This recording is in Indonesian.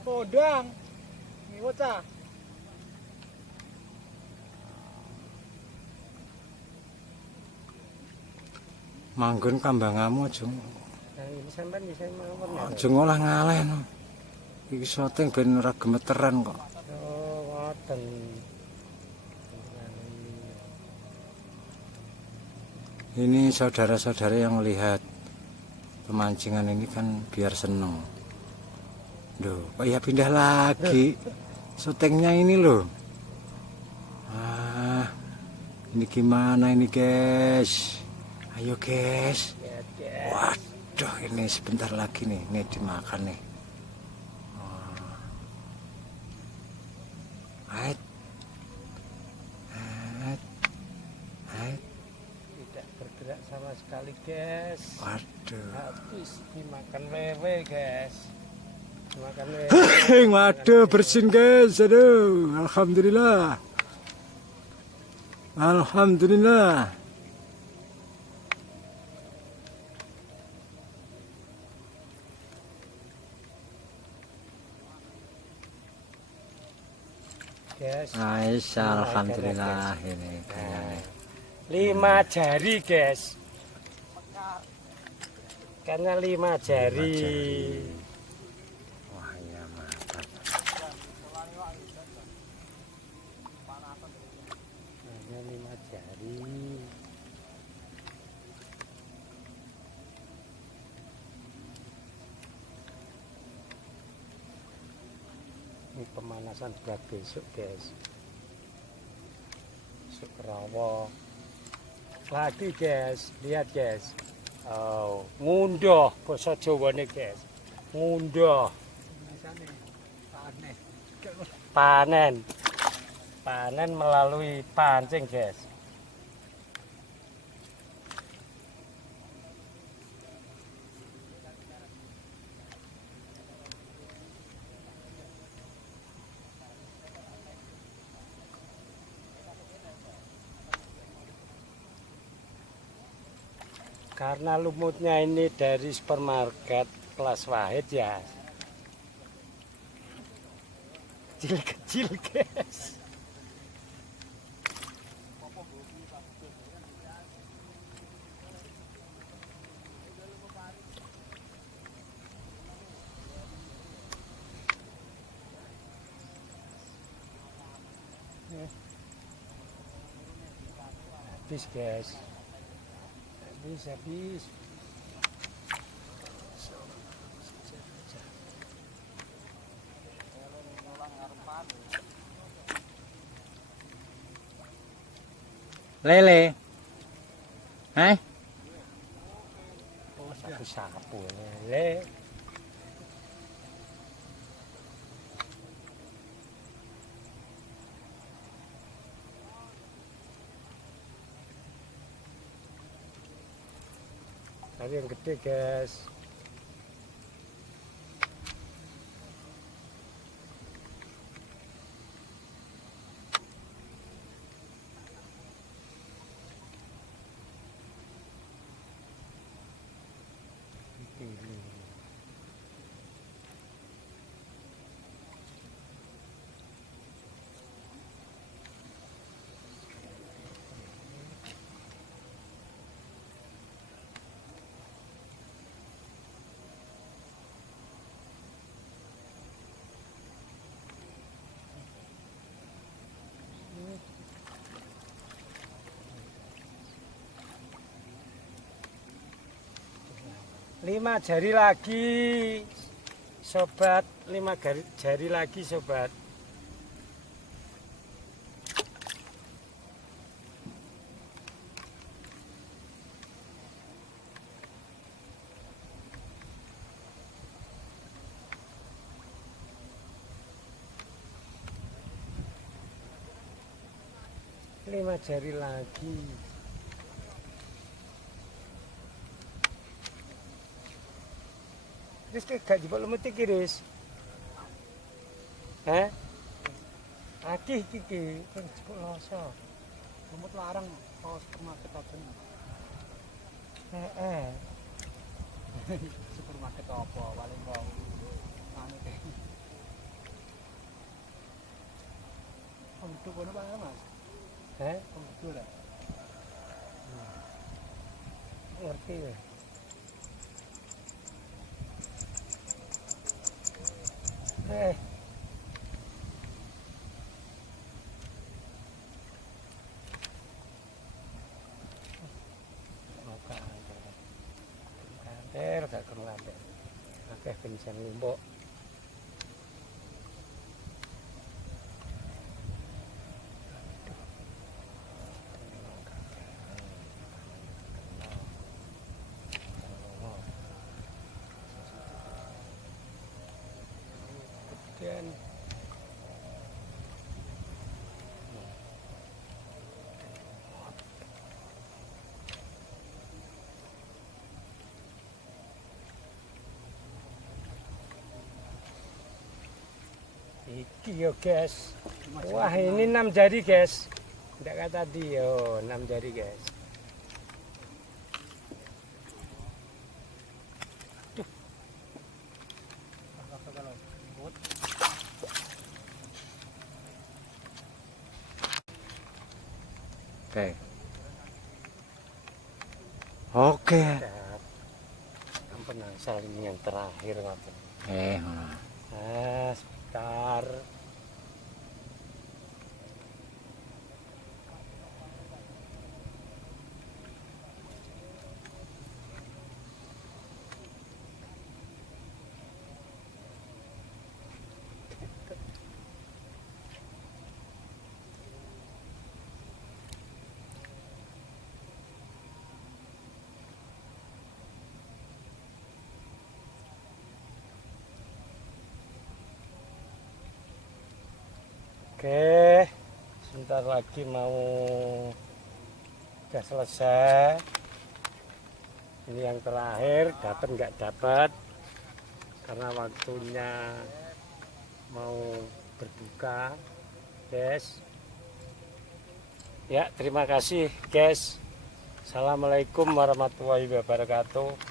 Podang, ini bocah. Manggon kambangamu aja. Ini sampean bisa mawon. Aja ngolah ngaleh no. Iki syuting ben ora gemeteran kok. Oh, ngoten. Ini saudara-saudara yang melihat pemancingan ini kan biar seneng. Duh, kok ya pindah lagi syutingnya ini loh. Ini gimana ini guys? Ayo guys. Waduh, ini sebentar lagi nih, ini dimakan nih. Ait. Tidak bergerak sama sekali guys. Waduh. Habis dimakan wewe guys. Dimakan wewe. Waduh, bersin guys. Aduh, alhamdulillah. Alhamdulillah. Guys. Aisyah, alhamdulillah ini kayaknya. 5 jari guys. Karena 5 jari. Wah, iya mantap. Hanya 5 jari. Ini pemanasan buat besok guys. Besok rawa. Lagi guys, lihat guys. Oh, ngundoh basa Jawane guys. Ngundoh. Panen. Panen melalui pancing guys. Karena lumutnya ini dari supermarket kelas Wahid ya, kecil-kecil guys. Habis guys. Habis. Lele. Sapu-sapu lele. Tadi yang gede guys. Lima jari lagi sobat, 5 jari lagi sobat. 5 jari lagi. Terus gak jebol lemut iki, Riz. Heh? Akih iki kan jebol loso. Lumut larang oh supermarket apa nih? Heeh. Supermarket apa paling kau anu teh. Untuk kono Pak Mas. Heh? Untuk lah. Ngerti ya? Eh. Kanter, gak kurang kanter. Akeh bensin lumbuk. Kemudian iki yo guys. Wah ini 6 jari guys. Tidak kata tadi yo 6 jari guys. Oke. Oke. Ampun asal ini yang terakhir ngapain. Ngono. Sebentar. Oke, sebentar lagi mau udah selesai. Ini yang terakhir, dapat nggak dapat karena waktunya mau berbuka, guys. Ya, terima kasih, guys. Assalamualaikum warahmatullahi wabarakatuh.